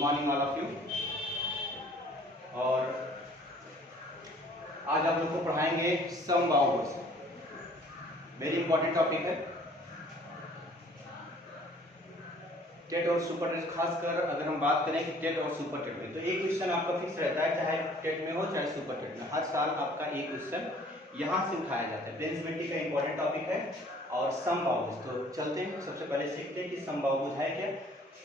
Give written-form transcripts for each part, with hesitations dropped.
Morning all of you. और आज आप लोग को पढ़ाएंगे समबाहुभुज। वेरी इंपॉर्टेंट टॉपिक है। टेट और सुपर टेट, खासकर अगर हम बात करें कि टेट और सुपर टेट में, तो एक क्वेश्चन आपका फिक्स रहता है, चाहे टेट में हो चाहे सुपर टेट में। हर साल आपका एक क्वेश्चन यहाँ से उठाया जाता है। प्लेन्स का इंपॉर्टेंट टॉपिक है। और समबाहुभुज, तो चलते हैं सबसे पहले सीखते हैं कि समबाहुभुज है क्या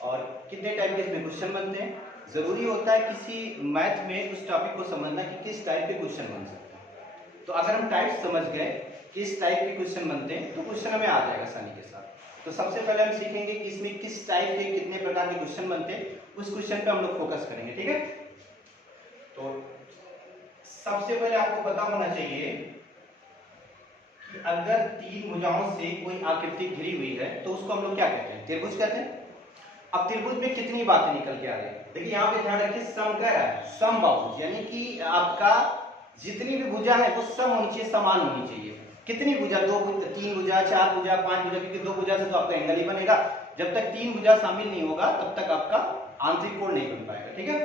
और कितने टाइप के इसमें क्वेश्चन बनते हैं। जरूरी होता है किसी मैथ में उस टॉपिक को समझना कि किस टाइप के क्वेश्चन बन सकते हैं। तो अगर हम टाइप समझ गए किस टाइप के क्वेश्चन बनते हैं तो क्वेश्चन हमें आ जाएगा आसानी के साथ। तो सबसे पहले हम सीखेंगे कि इसमें किस टाइप के कितने प्रकार के क्वेश्चन बनते हैं, उस क्वेश्चन पे हम लोग फोकस करेंगे। ठीक है, तो सबसे पहले आपको पता होना चाहिए कि अगर तीन भुजाओं से कोई आकृति घिरी हुई है तो उसको हम लोग क्या कहते हैं? त्रिभुज कहते हैं। अब त्रिभुज में कितनी बातें निकल के आ रही है, देखिए यहाँ पे ध्यान रखिए, सम कह रहा है, समबाहुभुज यानी कि आपका जितनी भी भुजा है वो सम होनी चाहिए, समान होनी चाहिए। कितनी भुजा? दो भुजा, तीन भुजा, चार भुजा, पांच भुजा, क्योंकि दो भुजा से तो आपका एंगल ही बनेगा। जब तक तीन भुजा शामिल नहीं होगा तब तक आपका आंतरिक कोण नहीं बन पाएगा। ठीक है,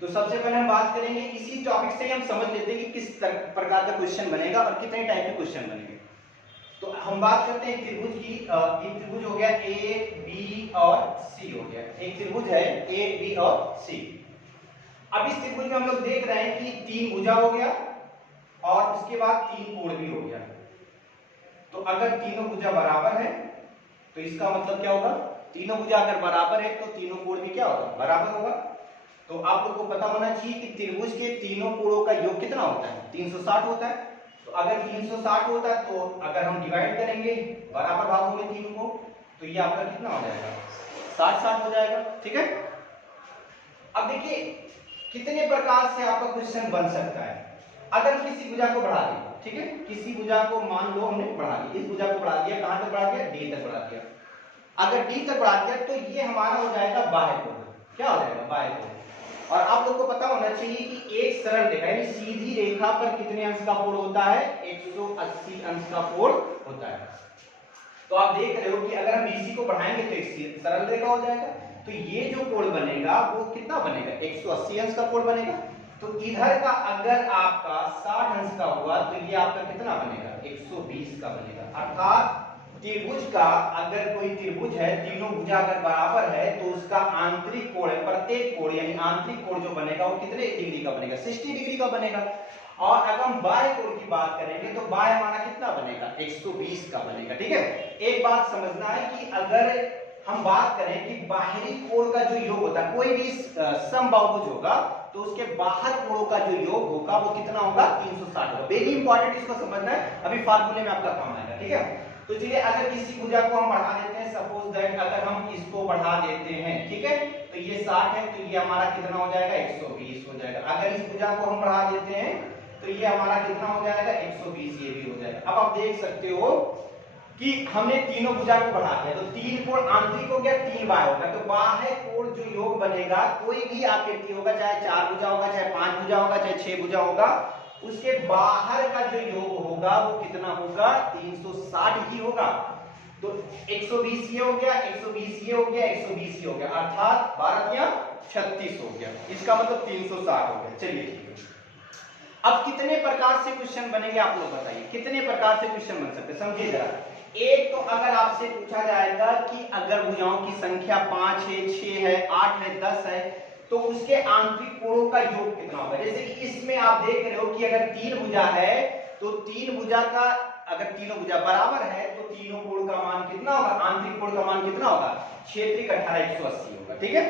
तो सबसे पहले हम बात करेंगे, इसी टॉपिक से हम समझ लेते हैं कि किस प्रकार का क्वेश्चन बनेगा और कितने टाइप के क्वेश्चन बनेंगे। तो हम बात करते हैं त्रिभुज की। एक त्रिभुज हो गया ए, बी और सी हो गया। एक त्रिभुज है ए, बी और सी। अब इस त्रिभुज में हम लोग देख रहे हैं कि तीन भुजा हो गया और उसके बाद तीन कोण भी हो गया। तो अगर तीनों भुजा बराबर है तो इसका मतलब क्या होगा? तीनों भुजा अगर बराबर है तो तीनों कोण भी क्या होगा? बराबर होगा। तो आप लोग को पता होना चाहिए कि त्रिभुज के तीनों कोणों का योग कितना होता है? 360 होता है। तो अगर 360 होता है तो अगर हम डिवाइड करेंगे बराबर भागों में तीनों को, तो ये आपका कितना हो जाएगा? 60-60 हो जाएगा। ठीक है, अब देखिए कितने प्रकार से आपका क्वेश्चन बन सकता है। अगर किसी भुजा को बढ़ा दें, ठीक है, किसी भुजा को मान लो हमने बढ़ा दिया, इस भुजा को बढ़ा दिया, कहां तक बढ़ा दिया? डी तक बढ़ा दिया। अगर डी तक बढ़ा दिया तो ये हमारा हो जाएगा बाह्य कोण। क्या हो जाएगा? बाह्य कोण। और आप लोग को पता होना चाहिए कि एक सरल रेखा यानी सीधी रेखा पर कितने अंश का कोण होता है? 180 अंश का कोण होता है। तो आप देख रहे हो कि अगर हम BC को बढ़ाएंगे तो एक सरल रेखा हो जाएगा। तो ये जो कोण बनेगा वो कितना बनेगा? 180 अंश का कोण बनेगा। तो इधर का अगर आपका 60 अंश का हुआ तो ये आपका कितना बनेगा? 120 का बनेगा। अर्थात त्रिभुज का, अगर कोई त्रिभुज है, तीनों भुजा अगर बराबर है तो उसका आंतरिक कोण, प्रत्येक कोण यानी आंतरिक कोण जो बनेगा वो कितने डिग्री का बनेगा? 60 डिग्री का बनेगा। और अगर हम बाह्य कोण की बात करेंगे तो बाह्य हमारा कितना बनेगा? 120 का बनेगा। ठीक है, एक बात समझना है कि अगर हम बात करें कि बाहरी कोण का जो योग होता है, कोई भी समबाहुभुज होगा तो उसके बाहर कोणों का जो योग होगा वो कितना होगा? 360 होगा। वेरी इंपॉर्टेंट, इसको समझना है, अभी फार्मूले में आपका काम आएगा। ठीक है, तो चलिए अगर किसी भुजा को हम बढ़ा देते हैं, सपोज दैट अगर हम इसको बढ़ा देते हैं, ठीक है, तो ये 60 है तो ये हमारा कितना हो जाएगा? 120 हो जाएगा। अगर इस भुजा को हम बढ़ा देते हैं तो ये हमारा कितना हो जाएगा? 120, ये भी हो जाएगा। अब आप देख सकते हो कि हमने तीनों भुजा को बढ़ा दिया तो तीन कोण आंतरिक हो गया, तीन बाह्य हो गया। तो बाह्य कोण जो योग बनेगा, कोई भी आकृति होगा, चाहे चार भुजा होगा, चाहे पांच भुजा होगा, चाहे छह भुजा होगा, उसके बाहर का जो योग होगा वो कितना होगा? 360 ही होगा। तो 120 ये हो गया, 120 ये हो गया, 120 ये हो गया, अर्थात 12 या 36 हो गया। इसका मतलब 360 हो गया। चलिए ठीक है, अब कितने प्रकार से क्वेश्चन बनेंगे आप लोग बताइए, कितने प्रकार से क्वेश्चन बन सकते हैं? समझिए जरा। एक तो अगर आपसे पूछा जाएगा कि अगर भुजाओं की संख्या 5 है, 6 है, 8 है, 10 है तो उसके आंतरिक कोणों का योग कितना होगा? जैसे कि इसमें आप देख रहे हो कि अगर तीन भुजा है तो तीन भुजा का, अगर तीनों भुजा बराबर है तो तीनों कोण का मान कितना होगा? आंतरिक कोण का मान कितना होगा? क्षेत्रिक 18 180 होगा। ठीक है,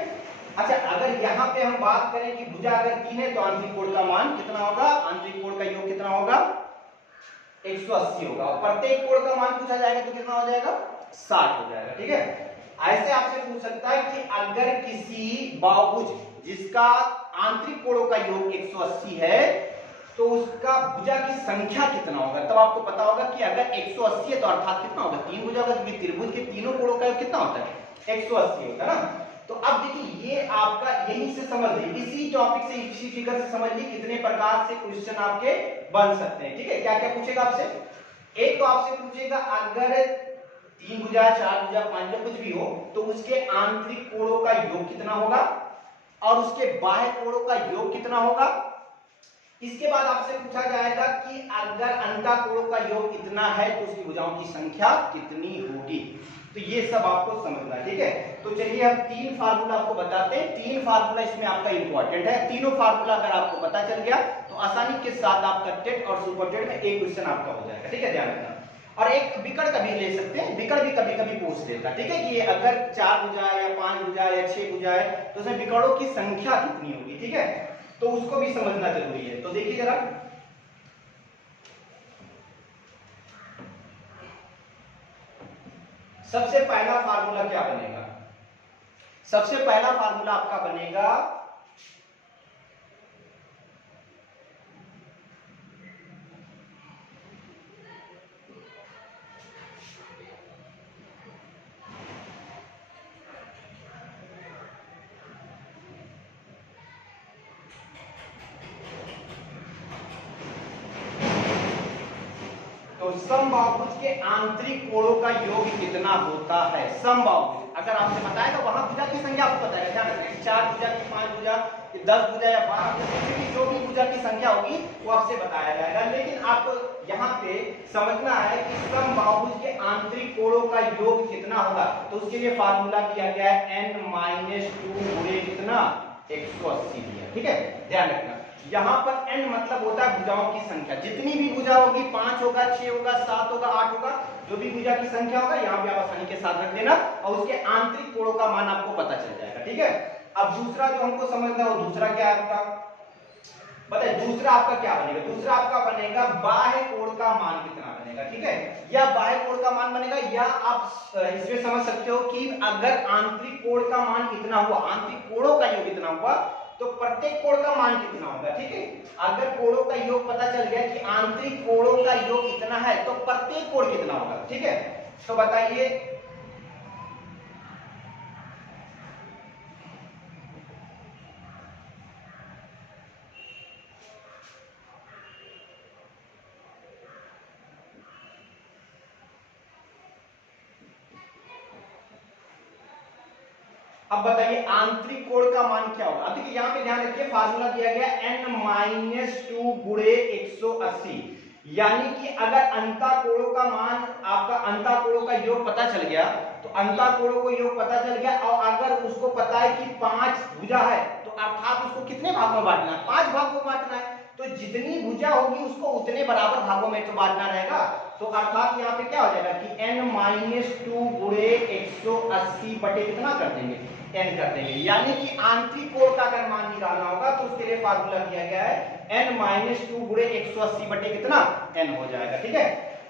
अच्छा अगर यहाँ पे हम बात करें कि भुजा अगर तीन है तो आंतरिक कोण का मान कितना होगा? आंतरिक कोण का योग कितना होगा? 180 होगा। और प्रत्येक कोण का मान पूछा जाएगा तो कितना हो जाएगा? 60 हो जाएगा। ठीक है, ऐसे आपसे पूछ सकता है कि अगर किसी बहुभुज जिसका आंतरिक कोणों का योग 180 है तो उसका भुजा की संख्या कितना होगा? तब आपको पता होगा कि अगर 180 है तो अर्थात कितना होगा? तीन भुजा होगा, क्योंकि त्रिभुज के तीनों कोणों का योग कितना होता है? 180 होता है ना। तो अब देखिए ये आपका यहीं से समझ लीजिए, इसी टॉपिक से, इसी फिगर से समझ लीजिए कितने प्रकार से क्वेश्चन आपके बन सकते हैं। ठीक है, क्या क्या पूछेगा आपसे? एक तो आपसे पूछेगा अगर तीन भुजा, चार भुजा, पांच भुजा कुछ भी हो तो उसके आंतरिक कोणों का योग कितना होगा? और उसके बाह्य कोणों का योग कितना होगा। इसके बाद आपसे पूछा जाएगा कि अगर अंतःकोणों का योग कितना है तो उसकी भुजाओं की संख्या कितनी होगी। तो ये सब आपको समझना है, ठीक है। तो चलिए हम तीन फार्मूला आपको बताते हैं। तीन फार्मूला इसमें आपका इंपॉर्टेंट है। तीनों फार्मूला अगर आपको पता चल गया तो आसानी के साथ आपका टेट और सुपर टेट में एक क्वेश्चन आपका हो जाएगा, ठीक है, ध्यान रखना। और एक विकर्ण का भी ले सकते हैं, विकर्ण भी कभी कभी पूछ लेता, ठीक है, कि ये अगर 4 भुजा है या 5 भुजा है या 6 भुजा है तो उसमें विकर्णों की संख्या कितनी होगी, ठीक है, तो उसको भी समझना जरूरी है। तो देखिए जरा, सबसे पहला फार्मूला क्या बनेगा। सबसे पहला फार्मूला आपका बनेगा तो समबाहुभुज के आंतरिक कोणों का योग कितना होता है। समबाहुभुज अगर आपसे बताया तो वहां भुजा की संख्या आपको बताएगा, ध्यान रखना, 4 भुजा की 5 भुजा 10 भुजा या 12 भुजा की जो भी भुजा की संख्या होगी वो आपसे बताया जाएगा। लेकिन आपको यहाँ पे समझना है कि समबाहुभुज के आंतरिक कोणों का योग कितना होगा। तो उसके लिए फार्मूला दिया गया है n-2 गुणे कितना 180 दिया, ठीक है, ध्यान रखना। यहाँ पर n मतलब होता है भुजाओं की संख्या, जितनी भी भुजा होगी 5 होगा 6 होगा 7 होगा 8 होगा, जो भी भुजा की संख्या होगा यहाँ पे आप आसानी के साथ रख देना और उसके आंतरिक कोणों का मान आपको पता चल जाएगा, ठीक है। अब दूसरा जो हमको समझना है वो दूसरा क्या है आपका, बताइए दूसरा आपका क्या बनेगा। दूसरा आपका बनेगा बाह्य कोण का मान कितना बनेगा, ठीक है, या बाह्य कोण का मान बनेगा, या आप इसमें समझ सकते हो कि अगर आंतरिक कोण का मान कितना हुआ, आंतरिक कोणों का योग कितना हुआ तो प्रत्येक कोण का मान कितना होगा, ठीक है। अगर कोणों का योग पता चल गया कि आंतरिक कोणों का योग कितना है तो प्रत्येक कोण कितना होगा, ठीक है। तो बताइए अब बताइए आंतरिक कोण का मान क्या होगा। अब देखिए यहाँ पे ध्यान रखिए फार्मूला दिया गया n-2 गुणे 180, यानी कि अगर अंतःकोणों का मान आपका अंतःकोणों का योग पता चल गया तो अंतःकोणों को योग पता चल गया और अगर उसको पता है कि 5 भुजा है तो अर्थात उसको कितने भागों में बांटना है, 5 भागों में बांटना है। तो जितनी भुजा होगी उसको उतने बराबर भागों में तो बांटना रहेगा। तो अर्थात यहाँ पे क्या हो जाएगा कि n-2 गुणे 180 बटे कितना कर देंगे n कर देंगे, यानी कि आंतरिक कोण का अगर मान निकालना होगा तो उसके लिए फार्मूला दिया गया है n-2 गुणे 180 बटे कितना n हो जाएगा, ठीक है।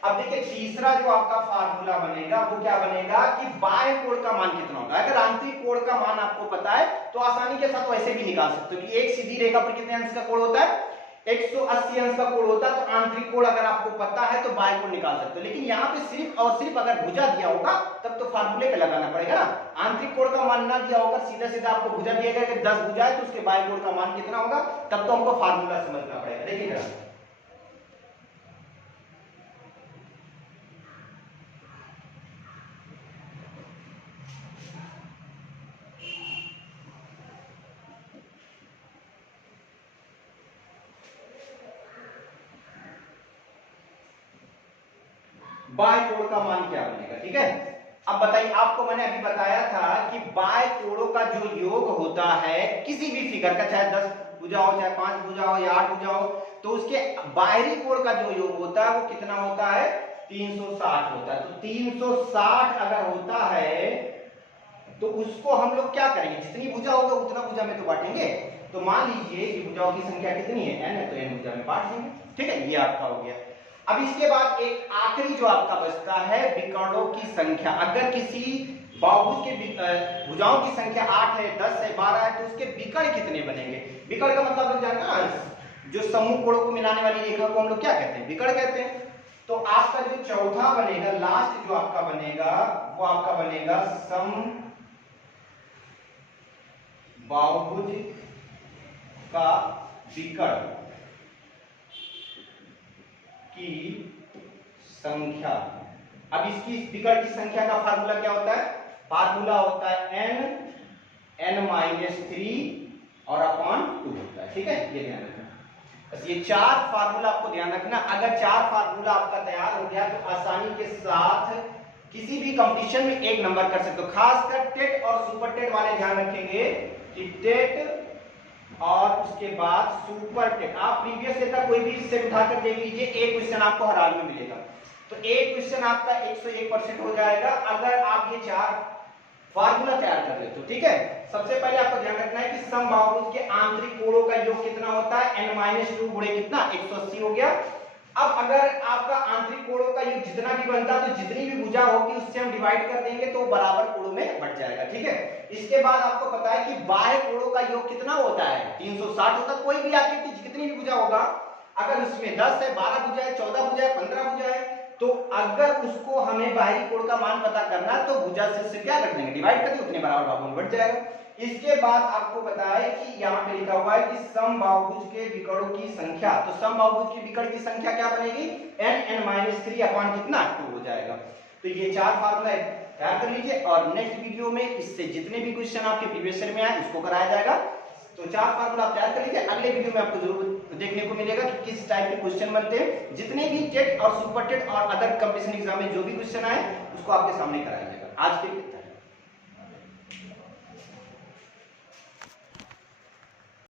अब देखिए तीसरा जो आपका फार्मूला बनेगा वो क्या बनेगा कि बाह्य कोण का मान कितना होगा। अगर आंतरिक कोण का मान आपको पता है तो आसानी के साथ वैसे भी निकाल सकते हो कि एक सीधी रेखा पर कितने अंश का कोण होता है, 180 अंश का कोण होता है। तो आंतरिक कोण अगर आपको पता है तो बाह्य कोण निकाल सकते हो। लेकिन यहाँ पे सिर्फ और सिर्फ अगर भुजा दिया होगा तब तो फार्मूले पे लगाना पड़ेगा ना। आंतरिक कोण का मान ना दिया होगा, सीधा सीधा आपको भुजा दिया गया कि 10 भुजा है तो उसके बाह्य कोण का मान कितना होगा, तब तो हमको फार्मूला समझना पड़ेगा। देखिए जरा बाह्य कोण का मान क्या बनेगा, ठीक है। अब बताइए आपको मैंने अभी बताया था कि बाह्य कोणों का जो योग होता है किसी भी फिगर का, चाहे 10 भुजा हो चाहे 5 भुजा हो या 8 भुजा हो, तो उसके बाहरी कोण का जो योग होता है वो कितना होता है 360 होता है। तो 360 अगर होता है तो उसको हम लोग क्या करेंगे, जितनी भुजा होगा उतना भुजा में तो बांटेंगे। तो मान लीजिए कि भुजाओं की संख्या कितनी है n है तो n भुजा में बांट देंगे, ठीक है, ये आपका हो गया। अब इसके बाद एक आखिरी जो आपका बचता है विकर्णों की संख्या। अगर किसी बहुभुज के भुजाओं की संख्या 8 है 10 है 12 है तो उसके विकर्ण कितने बनेंगे। विकर्ण का मतलब आप जानते हैं ना, जो समूह कोणों को मिलाने वाली रेखा को हम लोग क्या कहते हैं, विकर्ण कहते हैं। तो आपका जो चौथा बनेगा, लास्ट जो आपका बनेगा वो आपका बनेगा सम बहुभुज का विकर्ण की संख्या। अब इसकी विकर्ण की संख्या का फार्मूला क्या होता है, फार्मूला होता है n-3 और अपॉन 2 होता है। ठीक है, ये ध्यान रखना। बस ये 4 फार्मूला आपको ध्यान रखना। अगर 4 फार्मूला आपका तैयार हो गया तो आसानी के साथ किसी भी कंपटीशन में 1 नंबर कर सकते हो। खासकर टेट और सुपर टेट वाले ध्यान रखेंगे कि टेट और उसके बाद सुपर टेट, आप प्रीवियस ईयर का कोई भी इससे उठाकर देख लीजिए, एक क्वेश्चन आपको हर हाल में मिलेगा। तो एक क्वेश्चन आपका 101% हो जाएगा अगर आप ये 4 फार्मूला तैयार कर लेते हो। ठीक है, सबसे पहले आपको ध्यान रखना है कि समबाहुभुज के आंतरिक कोणों का योग कितना होता है, n-2 गुणे कितना 180 हो गया। अब अगर आपका आंतरिक कोणों का योग जितना भी बनता है तो जितनी भी भुजा होगी उससे हम डिवाइड कर देंगे तो बराबर कोणों में बट जाएगा। ठीक है, इसके बाद आपको पता है कि बाह्य कोणों का योग कितना होता है 360 होता है। कोई भी आकृति कितनी भी भुजा होगा, अगर उसमें 10 है, 12 भुजा है, 14 भुजा है, 15 भुजा है, तो अगर उसको हमें बाहरी कोण का मान पता करना है तो भुजा से क्या कर देंगे, डिवाइड कर देंगे, उतने बराबर भागों में बट जाएगा। इसके बाद आपको पता है कि यहाँ पे लिखा हुआ है कि समबाहुभुज के विकर्णों की संख्या, तो समबाहुभुज के विकर्ण की संख्या क्या बनेगी, n-3 अपॉन कितना 2 हो जाएगा। तो ये 4 फार्मूला तैयार कर लीजिए और नेक्स्ट वीडियो में इससे जितने भी क्वेश्चन आपके प्रीवियस ईयर में आए उसको कराया जाएगा। तो 4 फार्मूला आप तैयार कर लीजिए। अगले वीडियो में आपको जरूर देखने को मिलेगा कि किस टाइप के क्वेश्चन बनते हैं। जितने भी टेट और सुपर टेट और अदर कंपटीशन एग्जाम में जो भी क्वेश्चन आए उसको आपके सामने कराया जाएगा। आज के